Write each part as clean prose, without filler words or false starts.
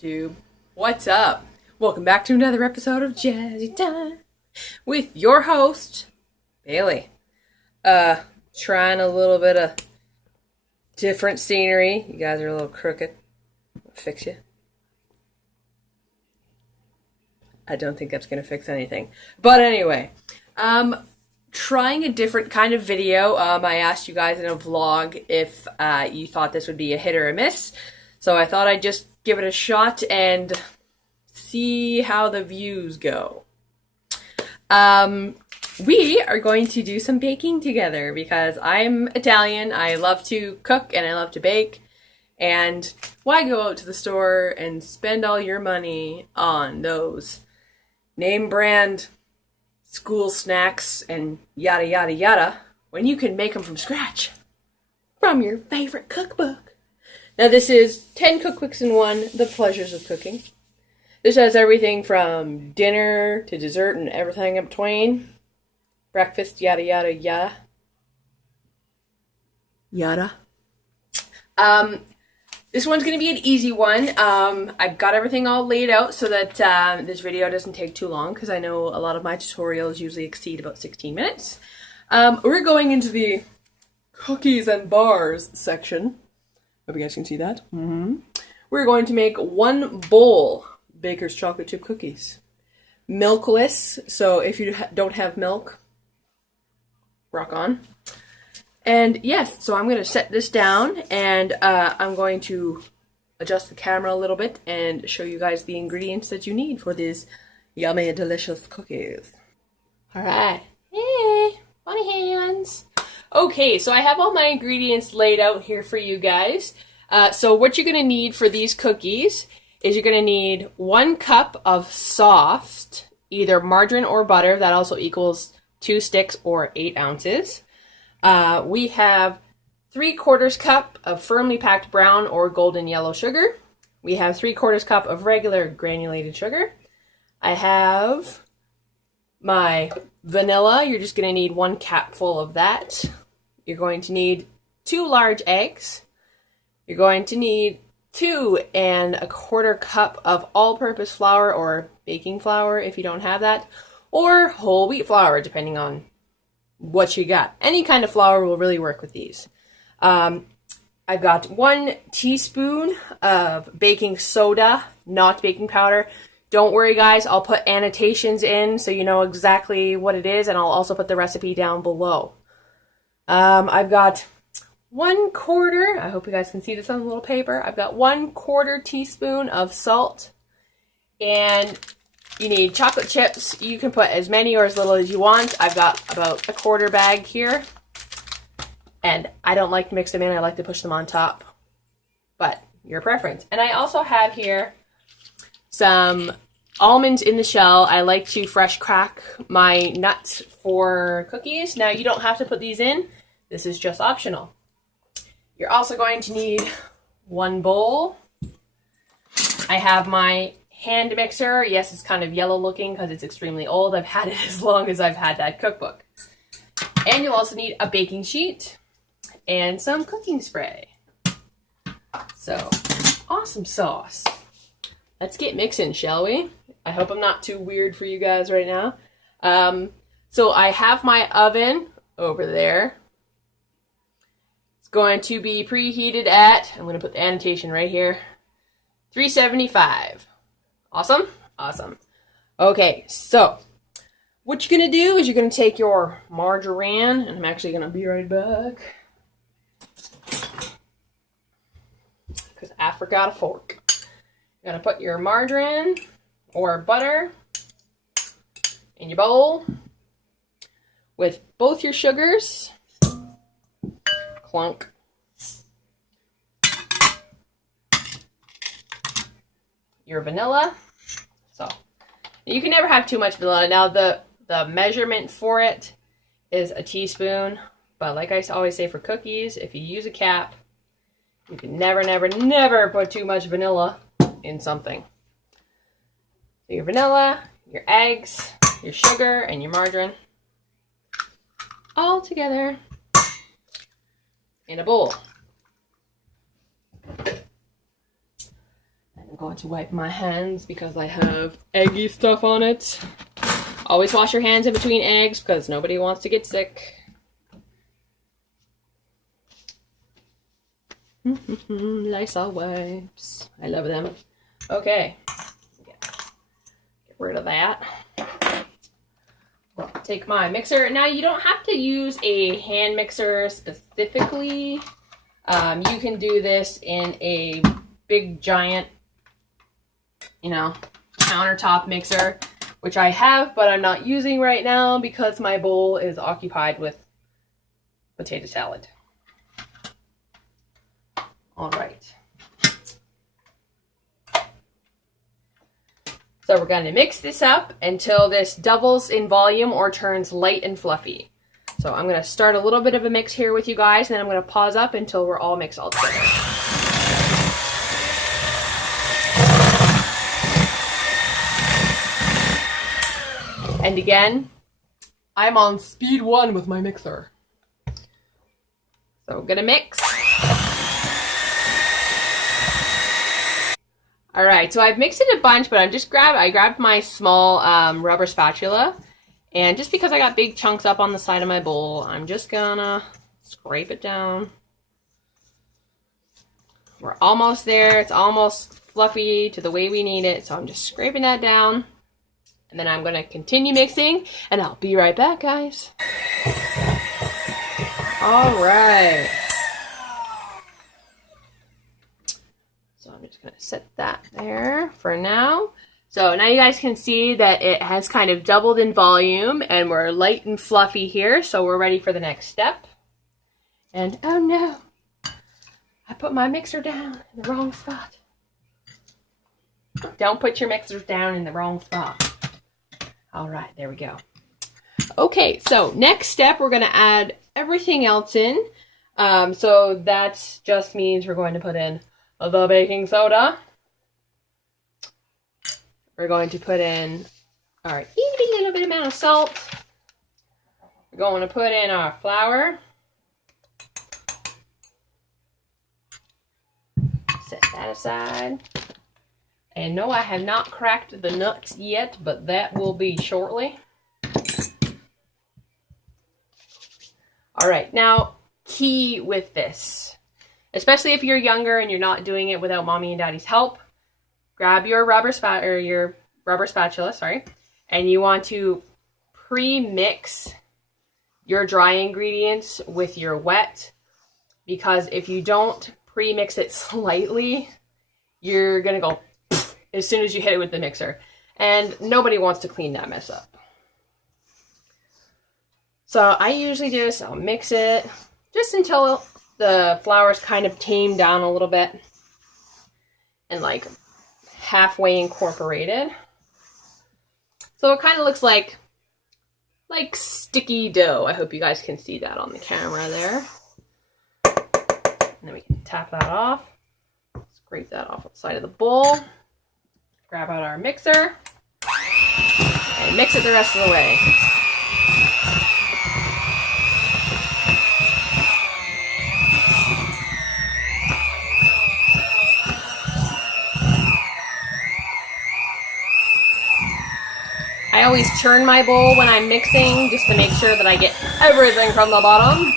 YouTube. What's up? Welcome back to another episode of Jazzy Time with your host, Bailey. Trying a little bit of different scenery. You guys are a little crooked. I'll fix you. I don't think that's gonna fix anything. But anyway, trying a different kind of video. I asked you guys in a vlog if you thought this would be a hit or a miss. So I thought I'd just give it a shot and see how the views go. We are going to do some baking together because I'm Italian. I love to cook and I love to bake. And why go out to the store and spend all your money on those name brand school snacks and yada yada yada when you can make them from scratch from your favorite cookbook? Now this is 10 cookbooks in one, The Pleasures of Cooking. This has everything from dinner to dessert and everything in between. Breakfast, yada yada yada. Yada. This one's going to be an easy one. I've got everything all laid out so that this video doesn't take too long because I know a lot of my tutorials usually exceed about 16 minutes. We're going into the cookies and bars section. Hope you guys can see that. We're going to make 1 bowl Baker's chocolate chip cookies. Milkless, so if you don't have milk, rock on. And yes, so I'm going to set this down and I'm going to adjust the camera a little bit and show you guys the ingredients that you need for these yummy and delicious cookies. Alright. Hey, bunny hands. Okay, so I have all my ingredients laid out here for you guys. So what you're going to need for these cookies is you're going to need 1 cup of soft, either margarine or butter. That also equals 2 sticks or 8 ounces. We have 3/4 cup of firmly packed brown or golden yellow sugar. We have 3/4 cup of regular granulated sugar. I have my vanilla. You're just going to need 1 capful of that. You're going to need 2 large eggs. You're going to need 2 1/4 cup of all-purpose flour or baking flour if you don't have that, or whole wheat flour depending on what you got. Any kind of flour will really work with these. I've got 1 teaspoon of baking soda, not baking powder. Don't worry guys, I'll put annotations in so you know exactly what it is, and I'll also put the recipe down below. I've got 1/4, I hope you guys can see this on the little paper. I've got 1/4 teaspoon of salt, and you need chocolate chips. You can put as many or as little as you want. I've got about a 1/4 bag here, and I don't like to mix them in. I like to push them on top, but your preference. And I also have here some almonds in the shell. I like to fresh crack my nuts for cookies. Now you don't have to put these in. This is just optional. You're also going to need 1 bowl. I have my hand mixer. Yes, it's kind of yellow looking because it's extremely old. I've had it as long as I've had that cookbook. And you'll also need a baking sheet and some cooking spray. So, awesome sauce. Let's get mixing, shall we? I hope I'm not too weird for you guys right now. So I have my oven over there. It's going to be preheated at, I'm going to put the annotation right here, 375. Awesome? Awesome. Okay, so what you're going to do is you're going to take your margarine, and I'm actually going to be right back because I forgot a fork. You're going to put your margarine or butter in your bowl with both your sugars. Clunk. Your vanilla. So you can never have too much vanilla. Now the measurement for it is a teaspoon, but like I always say for cookies, if you use a cap, you can never, never, never put too much vanilla in something. So your vanilla, your eggs, your sugar, and your margarine all together in a bowl. I'm going to wipe my hands because I have eggy stuff on it. Always wash your hands in between eggs because nobody wants to get sick. Lysol wipes. I love them. Okay. Get rid of that. I'll take my mixer. Now, you don't have to use a hand mixer specifically. You can do this in a big, giant, you know, countertop mixer, which I have, but I'm not using right now because my bowl is occupied with potato salad. All right. So we're going to mix this up until this doubles in volume or turns light and fluffy. So I'm going to start a little bit of a mix here with you guys, and then I'm going to pause up until we're all mixed all together. And again, I'm on speed 1 with my mixer. So I'm gonna mix. All right, so I've mixed it a bunch, but I grabbed my small rubber spatula, and just because I got big chunks up on the side of my bowl, I'm just gonna scrape it down. We're almost there. It's almost fluffy to the way we need it, so I'm just scraping that down. And then I'm going to continue mixing, and I'll be right back, guys. All right. So I'm just going to set that there for now. So now you guys can see that it has kind of doubled in volume, and we're light and fluffy here, so we're ready for the next step. And oh no, I put my mixer down in the wrong spot. Don't put your mixers down in the wrong spot. All right, there we go. Okay, so next step, we're going to add everything else in. So that just means we're going to put in the baking soda. We're going to put in our itty little bit amount of salt. We're going to put in our flour. Set that aside. And no, I have not cracked the nuts yet, but that will be shortly. All right, now key with this, especially if you're younger and you're not doing it without mommy and daddy's help, grab your rubber spatula, and you want to pre-mix your dry ingredients with your wet, because if you don't pre-mix it slightly, you're gonna go as soon as you hit it with the mixer. And nobody wants to clean that mess up. So I usually do is I'll mix it just until the flour's kind of tamed down a little bit and like halfway incorporated. So it kind of looks like sticky dough. I hope you guys can see that on the camera there. And then we can tap that off. Scrape that off the side of the bowl. Grab out our mixer and mix it the rest of the way. I always turn my bowl when I'm mixing just to make sure that I get everything from the bottom.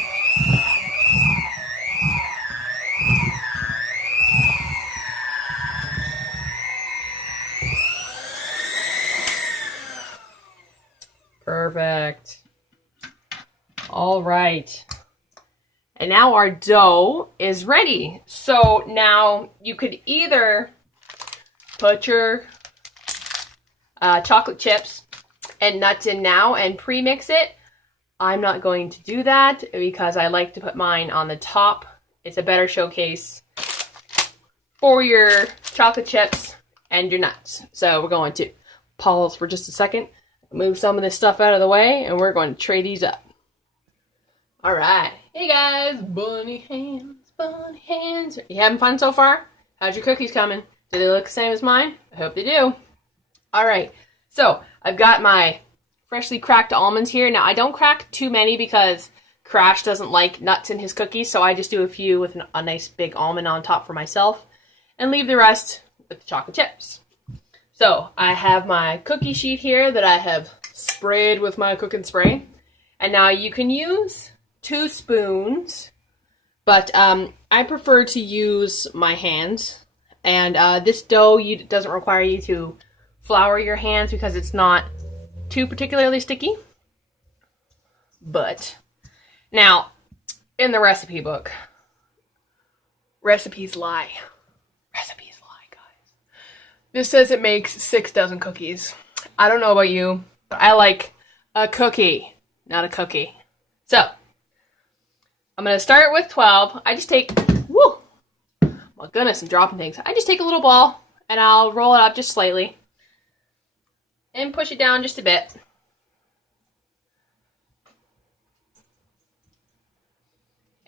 Perfect. All right. And now our dough is ready. So now you could either put your chocolate chips and nuts in now and pre-mix it. I'm not going to do that because I like to put mine on the top. It's a better showcase for your chocolate chips and your nuts. So we're going to pause for just a second, move some of this stuff out of the way, and we're going to tray these up. All right. Hey guys, bunny hands, bunny hands. You having fun so far? How's your cookies coming? Do they look the same as mine? I hope they do. All right. So I've got my freshly cracked almonds here. Now I don't crack too many because Crash doesn't like nuts in his cookies, so I just do a few with a nice big almond on top for myself and leave the rest with the chocolate chips. So I have my cookie sheet here that I have sprayed with my cooking spray. And now you can use 2 spoons, but I prefer to use my hands. And this dough doesn't require you to flour your hands because it's not too particularly sticky. But now, in the recipe book, recipes lie. Recipes lie, guys. This says it makes 6 dozen cookies. I don't know about you, but I like a cookie, not a cookie. So, I'm going to start with 12. I just take, woo, my goodness, I'm dropping things. I just take a little ball, and I'll roll it up just slightly, and push it down just a bit.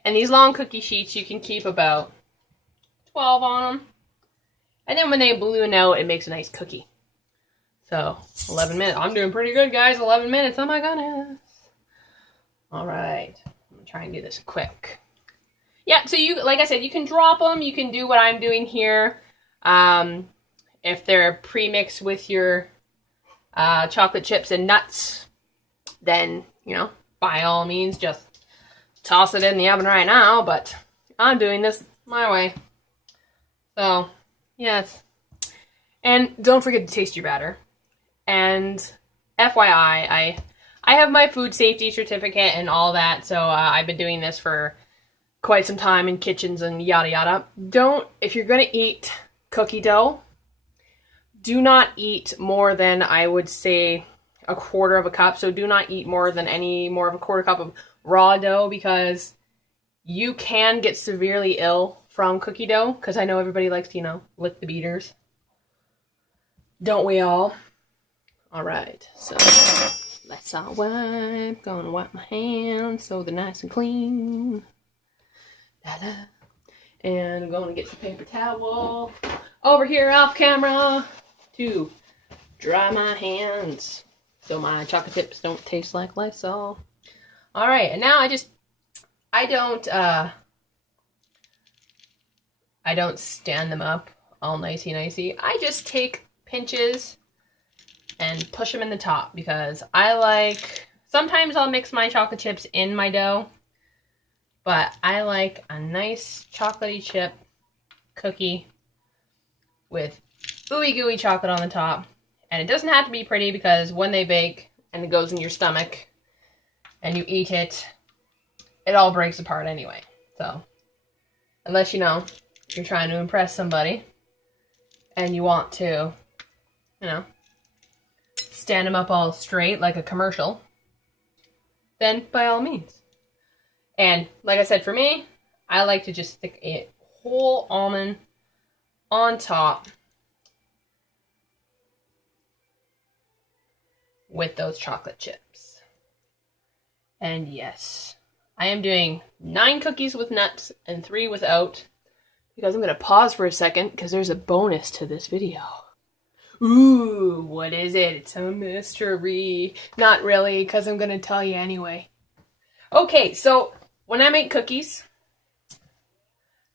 And these long cookie sheets, you can keep about 12 on them. And then when they balloon out, it makes a nice cookie. So, 11 minutes. I'm doing pretty good, guys. 11 minutes. Oh my goodness. All right. I'm going to try and do this quick. Yeah, so you, like I said, you can drop them. You can do what I'm doing here. If they're pre-mixed with your chocolate chips and nuts, then, you know, by all means, just toss it in the oven right now, but I'm doing this my way. So, yes. And don't forget to taste your batter. And FYI, I have my food safety certificate and all that, so I've been doing this for quite some time in kitchens and yada yada. If you're going to eat cookie dough, do not eat more than, I would say, 1/4 cup. So do not eat more than any more of 1/4 cup of raw dough, because you can get severely ill from cookie dough, because I know everybody likes to, you know, lick the beaters. Don't we all? Alright, so let's wipe. Gonna wipe my hands so they're nice and clean. Da-da. And I'm gonna get some paper towel over here off camera to dry my hands so my chocolate chips don't taste like Lysol. Alright, and now I don't stand them up all nicey-nicey. I just take pinches and push them in the top, because sometimes I'll mix my chocolate chips in my dough, but I like a nice chocolatey chip cookie with ooey gooey chocolate on the top. And it doesn't have to be pretty, because when they bake and it goes in your stomach and you eat it, it all breaks apart anyway. So, unless, you know, you're trying to impress somebody and you want to, you know, stand them up all straight like a commercial, then by all means. And like I said, for me, I like to just stick a whole almond on top with those chocolate chips. And yes, I am doing 9 cookies with nuts and 3 without, because I'm going to pause for a second because there's a bonus to this video. Ooh, what is it? It's a mystery. Not really, because I'm going to tell you anyway. Okay, so when I make cookies,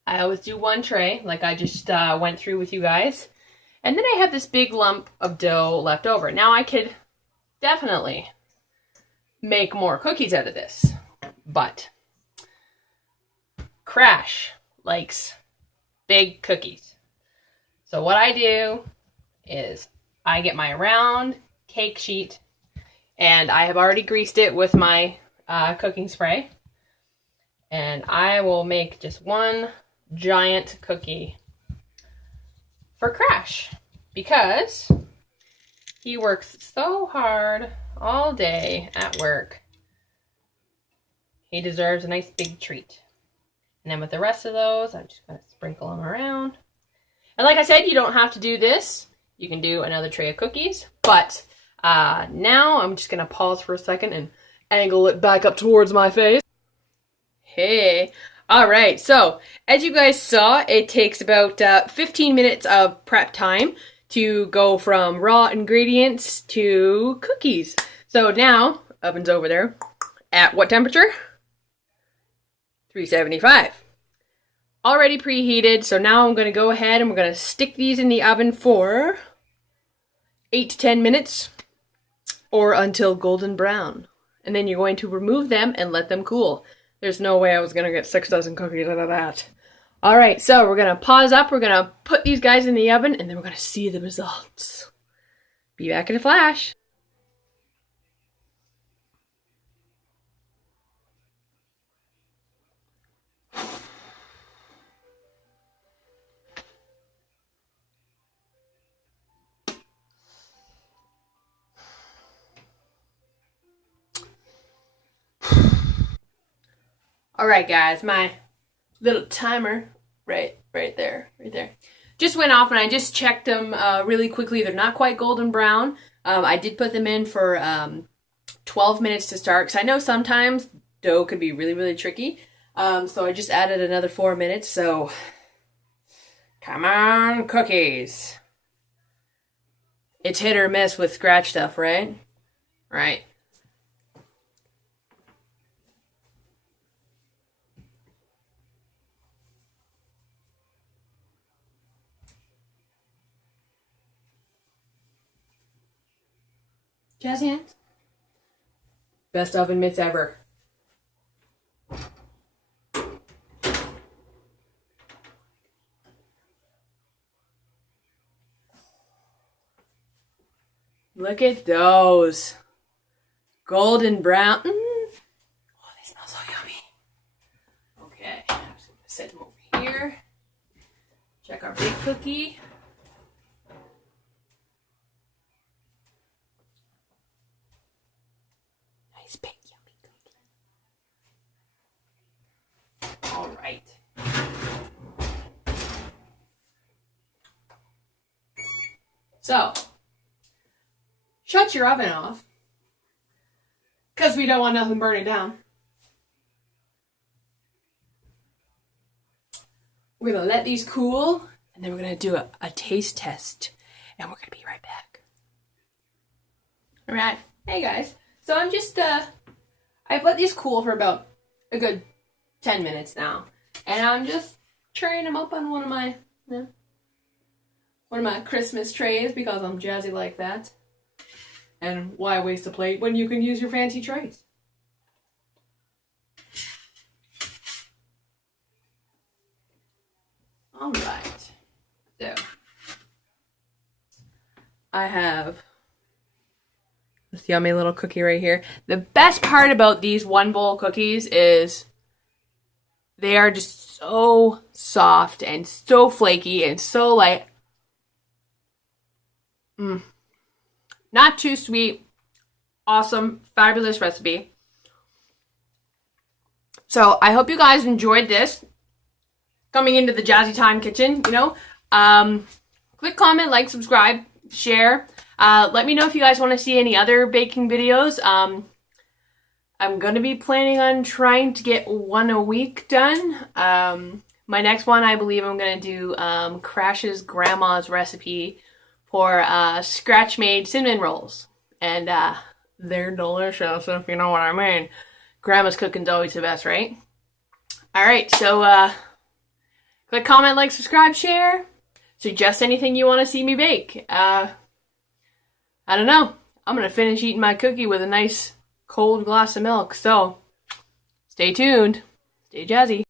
I always do 1 tray, like I just went through with you guys. And then I have this big lump of dough left over. Now I could definitely make more cookies out of this, but Crash likes big cookies. So what I do is I get my round cake sheet, and I have already greased it with my cooking spray, and I will make just 1 giant cookie for Crash, because he works so hard all day at work. He deserves a nice big treat. And then with the rest of those, I'm just going to sprinkle them around. And like I said, you don't have to do this. You can do another tray of cookies. But now I'm just going to pause for a second and angle it back up towards my face. Hey. Alright, so as you guys saw, it takes about 15 minutes of prep time to go from raw ingredients to cookies. So now, oven's over there. At what temperature? 375. already preheated, so now I'm gonna go ahead and we're gonna stick these in the oven for 8 to 10 minutes or until golden brown. And then you're going to remove them and let them cool. There's no way I was gonna get 6 dozen cookies out of that. Alright, so we're gonna pause up, we're gonna put these guys in the oven, and then we're gonna see the results. Be back in a flash. Alright guys, my little timer, right there, just went off and I just checked them really quickly. They're not quite golden brown. I did put them in for 12 minutes to start, because I know sometimes dough could be really, really tricky. So I just added another 4 minutes, so come on, cookies. It's hit or miss with scratch stuff, right? Right. Jazzy hands. Best oven mitts ever. Look at those. Golden brown. Oh, they smell so yummy. Okay, I'm just gonna set them over here. Check our big cookie. Nice big yummy cookie. All right. So, shut your oven off, because we don't want nothing burning down. We're going to let these cool, and then we're going to do a taste test, and we're going to be right back. All right. Hey, guys. So I'm just, I've let these cool for about a good 10 minutes now, and I'm just trying them up on one of my Christmas trays, because I'm jazzy like that. And why waste a plate when you can use your fancy trays? All right. So I have this yummy little cookie right here. The best part about these one bowl cookies is they are just so soft and so flaky and so light. Not too sweet. Awesome, fabulous recipe. So I hope you guys enjoyed this. Coming into the Jazzy Time kitchen, you know. Click, comment, like, subscribe, share. Let me know if you guys want to see any other baking videos. I'm going to be planning on trying to get one a week done. My next one, I believe I'm going to do Crash's grandma's recipe for scratch-made cinnamon rolls. And they're delicious, if you know what I mean. Grandma's cooking's always the best, right? Alright, so click, comment, like, subscribe, share. Suggest anything you want to see me bake. I don't know. I'm going to finish eating my cookie with a nice cold glass of milk. So, stay tuned. Stay jazzy.